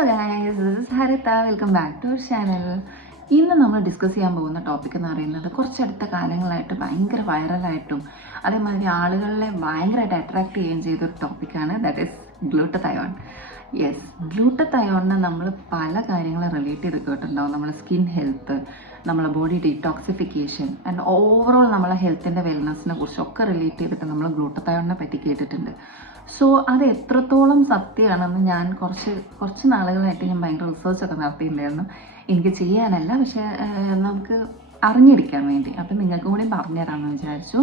Hello guys, this is Haritha. Welcome back to our channel. ഇന്ന് നമ്മൾ discuss ചെയ്യാൻ പോകുന്ന ടോപ്പിക് എന്ന് പറയുന്നത് കുറച്ചടുത്ത കാലങ്ങളായിട്ട് ഭയങ്കര വൈറലായിട്ടും അതേമാതിരി ആളുകളെ ഭയങ്കരമായിട്ട് അട്രാക്ട് ചെയ്യുകയും ചെയ്തൊരു ടോപ്പിക്കാണ്. That is glutathione. യെസ്, ഗ്ലൂട്ടതയോണിനെ നമ്മൾ പല കാര്യങ്ങളെ റിലേറ്റ് ചെയ്ത് കേട്ടിട്ടുണ്ടാവും. നമ്മളെ സ്കിൻ ഹെൽത്ത്, നമ്മളെ ബോഡി ഡീടോക്സിഫിക്കേഷൻ ആൻഡ് ഓവറോൾ നമ്മളെ ഹെൽത്തിൻ്റെ വെൽനെസ്സിനെ കുറിച്ചൊക്കെ റിലേറ്റ് ചെയ്തിട്ട് നമ്മൾ ഗ്ലൂട്ടതയോണിനെ പറ്റി കേട്ടിട്ടുണ്ട്. സോ അത് എത്രത്തോളം സത്യമാണെന്ന് ഞാൻ കുറച്ച് നാളുകളായിട്ട് ഞാൻ ഭയങ്കര റിസർച്ചൊക്കെ നടത്തിയിട്ടുണ്ടായിരുന്നു. എനിക്ക് ചെയ്യാനല്ല, പക്ഷേ നമുക്ക് അറിഞ്ഞിരിക്കാൻ വേണ്ടി. അപ്പം നിങ്ങൾക്ക് കൂടി പറഞ്ഞുതരാമെന്ന് വിചാരിച്ചു.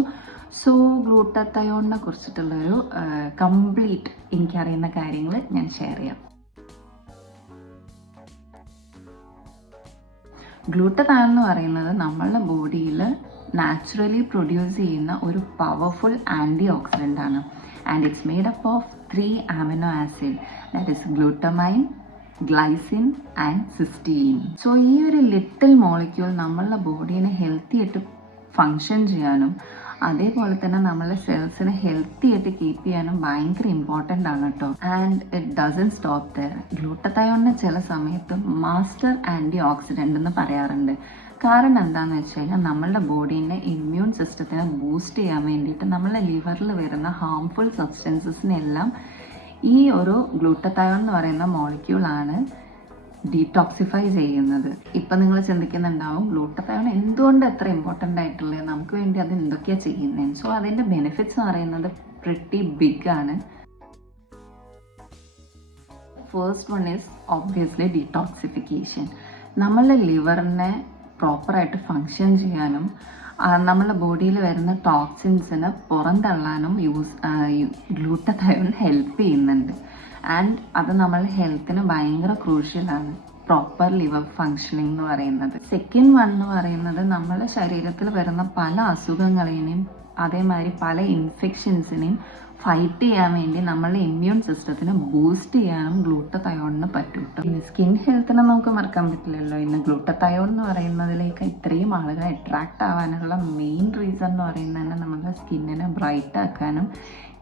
സോ ഗ്ലൂട്ടതയോണിനെ കുറിച്ചിട്ടുള്ളൊരു കംപ്ലീറ്റ് എനിക്കറിയുന്ന കാര്യങ്ങൾ ഞാൻ ഷെയർ ചെയ്യാം. ഗ്ലൂട്ടതയോൺ എന്ന് പറയുന്നത് നമ്മളുടെ ബോഡിയിൽ നാച്ചുറലി പ്രൊഡ്യൂസ് ചെയ്യുന്ന ഒരു പവർഫുൾ ആൻറ്റി ഓക്സിഡൻ്റ് ആണ്. And it's made up of 3 amino acid, that is glutamine, glycine and cysteine. So ഈ ഒരു ലിറ്റിൽ മോളിക്യൂൾ നമ്മളുടെ ബോഡീനെ ഹെൽത്തി ആയിട്ട് ഫങ്ഷൻ ചെയ്യാനും അതേപോലെ തന്നെ നമ്മളെ സെൽസിനെ ഹെൽത്തി ആയിട്ട് കീപ്പ് ചെയ്യാനും ഭയങ്കര ഇമ്പോർട്ടൻ്റ് ആണ് കേട്ടോ. And it doesn't stop there. ഗ്ലൂട്ടതയോണിനെ ചില സമയത്ത് മാസ്റ്റർ ആൻറ്റി ഓക്സിഡൻ്റ് എന്ന് പറയാറുണ്ട്. കാരണം എന്താണെന്ന് വെച്ച് കഴിഞ്ഞാൽ നമ്മളുടെ ബോഡീൻ്റെ ഇമ്മ്യൂൺ സിസ്റ്റത്തിനെ ബൂസ്റ്റ് ചെയ്യാൻ വേണ്ടിയിട്ട് നമ്മളെ ലിവറിൽ വരുന്ന ഹാംഫുൾ സബ്സ്റ്റൻസസിനെല്ലാം ഈ ഒരു ഗ്ലൂട്ടതയോൺ എന്ന് പറയുന്ന മോളിക്യൂളാണ് ഡീടോക്സിഫൈ ചെയ്യുന്നത്. ഇപ്പം നിങ്ങൾ ചിന്തിക്കുന്നുണ്ടാവും ഗ്ലൂട്ടതയോൺ എന്തുകൊണ്ട് എത്ര ഇമ്പോർട്ടൻ്റ് ആയിട്ടുള്ളത്, നമുക്ക് വേണ്ടി അത് എന്തൊക്കെയാണ് ചെയ്യുന്നത്. സോ അതിൻ്റെ ബെനിഫിറ്റ്സ് എന്ന് പറയുന്നത് പ്രിറ്റി ബിഗ് ആണ്. First one is obviously detoxification. നമ്മളുടെ ലിവറിനെ പ്രോപ്പറായിട്ട് ഫങ്ഷൻ ചെയ്യാനും നമ്മളുടെ ബോഡിയിൽ വരുന്ന ടോക്സിൻസിന് പുറന്തള്ളാനും ഗ്ലൂട്ടതയോൺ ഹെൽപ്പ് ചെയ്യുന്നുണ്ട്. ആൻഡ് അത് നമ്മളുടെ ഹെൽത്തിന് ഭയങ്കര ക്രൂഷ്യലാണ്, പ്രോപ്പർ ലിവർ ഫങ്ഷനിങ് എന്ന് പറയുന്നത്. സെക്കൻഡ് വൺ എന്ന് പറയുന്നത് നമ്മളുടെ ശരീരത്തിൽ വരുന്ന പല അസുഖങ്ങളെയും അതേമാതിരി പല ഇൻഫെക്ഷൻസിനെയും ഫൈറ്റ് ചെയ്യാൻ വേണ്ടി നമ്മളുടെ ഇമ്മ്യൂൺ സിസ്റ്റത്തിനെ ബൂസ്റ്റ് ചെയ്യാനും ഗ്ലൂട്ടതയോണിന് പറ്റും. ഇനി സ്കിൻ ഹെൽത്തിനെ നമുക്ക് മറക്കാൻ പറ്റില്ലല്ലോ. ഇന്ന് ഗ്ലൂട്ടതയോൺ എന്ന് പറയുന്നതിലേക്ക് ഇത്രയും ആളുകൾ അട്രാക്റ്റ് ആവാനുള്ള മെയിൻ റീസൺ എന്ന് പറയുന്നത് തന്നെ നമ്മുടെ സ്കിന്നിനെ ബ്രൈറ്റ് ആക്കാനും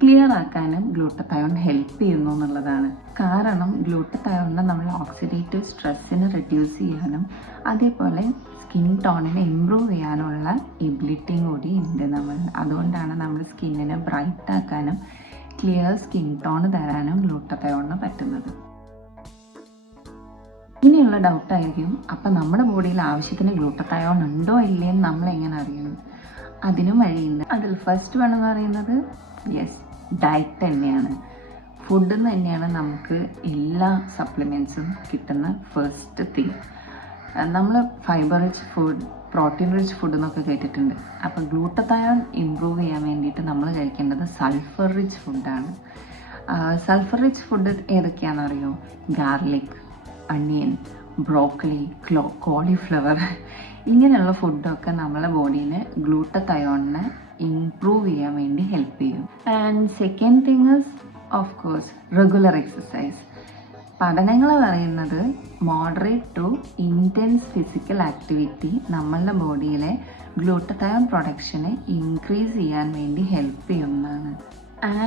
ക്ലിയർ ആക്കാനും ഗ്ലൂട്ടതയോൺ ഹെൽപ്പ് ചെയ്യുന്നു എന്നുള്ളതാണ്. കാരണം ഗ്ലൂട്ടതയോണിനെ നമ്മൾ ഓക്സിഡേറ്റീവ് സ്ട്രെസ്സിനെ റിഡ്യൂസ് ചെയ്യാനും അതേപോലെ സ്കിൻ ടോണിനെ ഇമ്പ്രൂവ് ചെയ്യാനുള്ള എബിലിറ്റിയും കൂടി ഉണ്ട് അതുകൊണ്ടാണ് നമ്മൾ സ്കിന്നിനെ ബ്രൈറ്റ് ആക്കാനും ക്ലിയർ സ്കിൻ ടോൺ തരാനും ഗ്ലൂട്ടതയോണിന് പറ്റുന്നത്. ഇനിയുള്ള ഡൗട്ടായിരിക്കും, അപ്പം നമ്മുടെ ബോഡിയിൽ ആവശ്യത്തിന് ഗ്ലൂട്ടതയോൺ ഉണ്ടോ ഇല്ലയെന്ന് നമ്മൾ എങ്ങനെ അറിയുന്നു? അതിനും വഴിയുണ്ട്. അതിൽ ഫസ്റ്റ് വേണമെന്ന് പറയുന്നത് യെസ്, ഡയറ്റ് തന്നെയാണ്. ഫുഡിൽ നിന്ന് തന്നെയാണ് നമുക്ക് എല്ലാ സപ്ലിമെൻറ്റ്സും കിട്ടുന്ന ഫസ്റ്റ് തിങ്. നമ്മൾ fibre rich food, protein rich food എന്നൊക്കെ കേട്ടിട്ടുണ്ട്. അപ്പോൾ ഗ്ലൂട്ടതയോൺ ഇമ്പ്രൂവ് ചെയ്യാൻ വേണ്ടിയിട്ട് നമ്മൾ കഴിക്കേണ്ടത് സൾഫർ റിച്ച് ഫുഡാണ്. സൾഫർ റിച്ച് ഫുഡ് ഏതൊക്കെയാണെന്നറിയോ? ഗാർലിക്, അണിയൻ, ബ്രോക്കലി, കോളിഫ്ലവർ, ഇങ്ങനെയുള്ള ഫുഡൊക്കെ നമ്മളെ ബോഡീനെ ഗ്ലൂട്ടതയോണിനെ ഇംപ്രൂവ് ചെയ്യാൻ വേണ്ടി ഹെൽപ്പ് ചെയ്യും. And second thing is of course regular exercise. പഠനങ്ങൾ പറയുന്നത് moderate to intense physical activity നമ്മളുടെ ബോഡിയിലെ ഗ്ലൂട്ടതയോൺ പ്രൊഡക്ഷനെ ഇൻക്രീസ് ചെയ്യാൻ വേണ്ടി ഹെൽപ്പ് ചെയ്യുന്നതാണ്.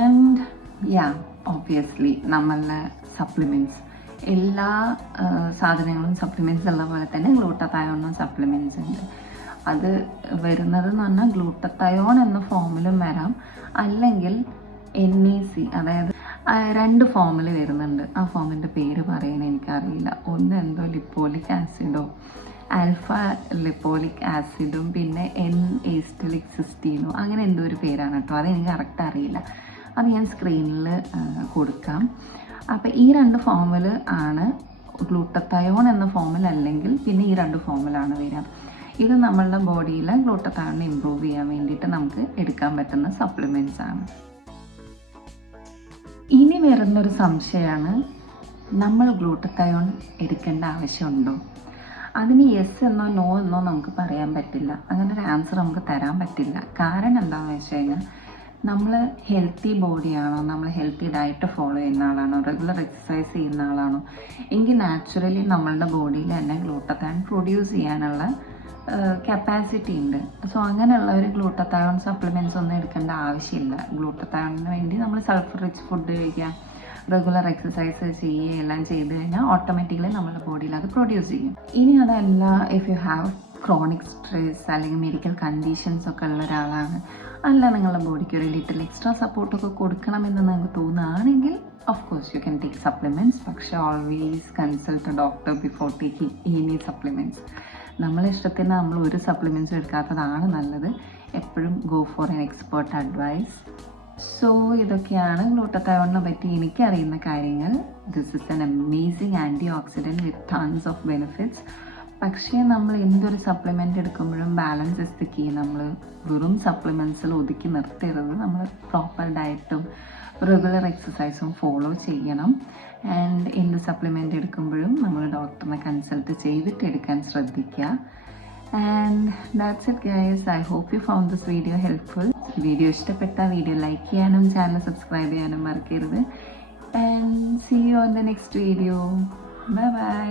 ആൻഡ് ഒബ്വിയസ്ലി നമ്മളുടെ സപ്ലിമെൻറ്റ്സ്, എല്ലാ സാധനങ്ങളും സപ്ലിമെൻറ്റ്സ് ഉള്ള പോലെ തന്നെ ഗ്ലൂട്ടതയോണിനും സപ്ലിമെൻറ്റ്സ് ഉണ്ട്. അത് വരുന്നത് എന്ന് പറഞ്ഞാൽ ഗ്ലൂട്ടതയോൺ എന്ന ഫോമിലും വരാം, അല്ലെങ്കിൽ NAC, അതായത് 2 ഫോമിൽ വരുന്നുണ്ട്. ആ ഫോമിൻ്റെ പേര് പറയാൻ എനിക്കറിയില്ല. ഒന്ന് എന്തോ ലിപ്പോളിക് ആസിഡോ ആൽഫ ലിപ്പോളിക് ആസിഡും പിന്നെ N-ഏസ്റ്റലിക് സിസ്റ്റീനോ അങ്ങനെ എന്തോ ഒരു പേരാണ് കേട്ടോ. അതെനിക്ക് കറക്റ്റ് അറിയില്ല. അത് ഞാൻ സ്ക്രീനിൽ കൊടുക്കാം. അപ്പോൾ ഈ 2 ഫോമിൽ ആണ് ഗ്ലൂട്ടതയോൺ എന്ന ഫോമിൽ, അല്ലെങ്കിൽ പിന്നെ ഈ 2 ഫോമിലാണ് വരിക. ഇത് നമ്മളുടെ ബോഡിയിലെ ഗ്ലൂട്ടതയോണിനെ ഇമ്പ്രൂവ് ചെയ്യാൻ വേണ്ടിയിട്ട് നമുക്ക് എടുക്കാൻ പറ്റുന്ന സപ്ലിമെൻറ്റ്സ് ആണ്. ഇനി വരുന്നൊരു സംശയമാണ്, നമ്മൾ ഗ്ലൂട്ടതയോൺ എടുക്കേണ്ട ആവശ്യമുണ്ടോ? അതിന് യെസ് എന്നോ നോ എന്നോ നമുക്ക് പറയാൻ പറ്റില്ല. അങ്ങനെ ഒരു ആൻസർ നമുക്ക് തരാൻ പറ്റില്ല. കാരണം എന്താണെന്ന് വെച്ച് കഴിഞ്ഞാൽ നമ്മൾ ഹെൽത്തി ബോഡിയാണോ, നമ്മൾ ഹെൽത്തി ഡയറ്റ് ഫോളോ ചെയ്യുന്ന ആളാണോ, റെഗുലർ എക്സസൈസ് ചെയ്യുന്ന ആളാണോ എങ്കിൽ നാച്ചുറലി നമ്മളുടെ ബോഡിയിൽ തന്നെ ഗ്ലൂട്ടതയോൺ പ്രൊഡ്യൂസ് ചെയ്യാനുള്ള കപ്പാസിറ്റി ഉണ്ട്. സോ അങ്ങനെയുള്ള ഒരു ഗ്ലൂട്ടതയോൺ സപ്ലിമെൻറ്റ്സ് ഒന്നും എടുക്കേണ്ട ആവശ്യമില്ല. ഗ്ലൂട്ടതയോണിന് വേണ്ടി നമ്മൾ സൾഫർ റിച്ച് ഫുഡ് കഴിക്കുക, റെഗുലർ എക്സസൈസ് ചെയ്യുക എല്ലാം ചെയ്ത് കഴിഞ്ഞാൽ ഓട്ടോമാറ്റിക്കലി നമ്മുടെ ബോഡിയിൽ അത് പ്രൊഡ്യൂസ് ചെയ്യും. ഇനി അതല്ല, if you have chronic stress അല്ലെങ്കിൽ മെഡിക്കൽ കണ്ടീഷൻസ് ഒക്കെ ഉള്ള ഒരാളാണ്, അല്ല നിങ്ങളുടെ ബോഡിക്ക് ഒരു ലിറ്റിൽ എക്സ്ട്രാ സപ്പോർട്ടൊക്കെ കൊടുക്കണമെന്ന് നിങ്ങൾക്ക് തോന്നുകയാണെങ്കിൽ of course you can take supplements. പക്ഷേ always consult a doctor before taking any supplements. നമ്മളെ ഇഷ്ടത്തിന് നമ്മൾ ഒരു സപ്ലിമെൻറ്റ്സും എടുക്കാത്തതാണ് നല്ലത്. എപ്പോഴും go for an expert advice. So ഇതൊക്കെയാണ് ഗ്ലൂട്ടത്തയോണിനെ പറ്റി എനിക്കറിയുന്ന കാര്യങ്ങൾ. This is an amazing antioxidant with tons of benefits. പക്ഷേ നമ്മൾ എന്തൊരു സപ്ലിമെൻ്റ് എടുക്കുമ്പോഴും ബാലൻസ് ഇസ് ദി കീ. നമ്മൾ വെറും സപ്ലിമെൻറ്റ്സിൽ ഒതുക്കി നിർത്തരുത്. നമ്മൾ പ്രോപ്പർ ഡയറ്റും റെഗുലർ എക്സസൈസും ഫോളോ ചെയ്യണം. ആൻഡ് എന്ത് സപ്ലിമെൻ്റ് എടുക്കുമ്പോഴും നമ്മൾ ഡോക്ടറിനെ കൺസൾട്ട് ചെയ്തിട്ട് എടുക്കാൻ ശ്രദ്ധിക്കുക. And that's it guys. I hope you found this video helpful. Video ഇഷ്ടപ്പെട്ട വീഡിയോ ലൈക്ക് ചെയ്യാനും ചാനൽ സബ്സ്ക്രൈബ് ചെയ്യാനും മറക്കരുത്. And see you on the next video. Bye by.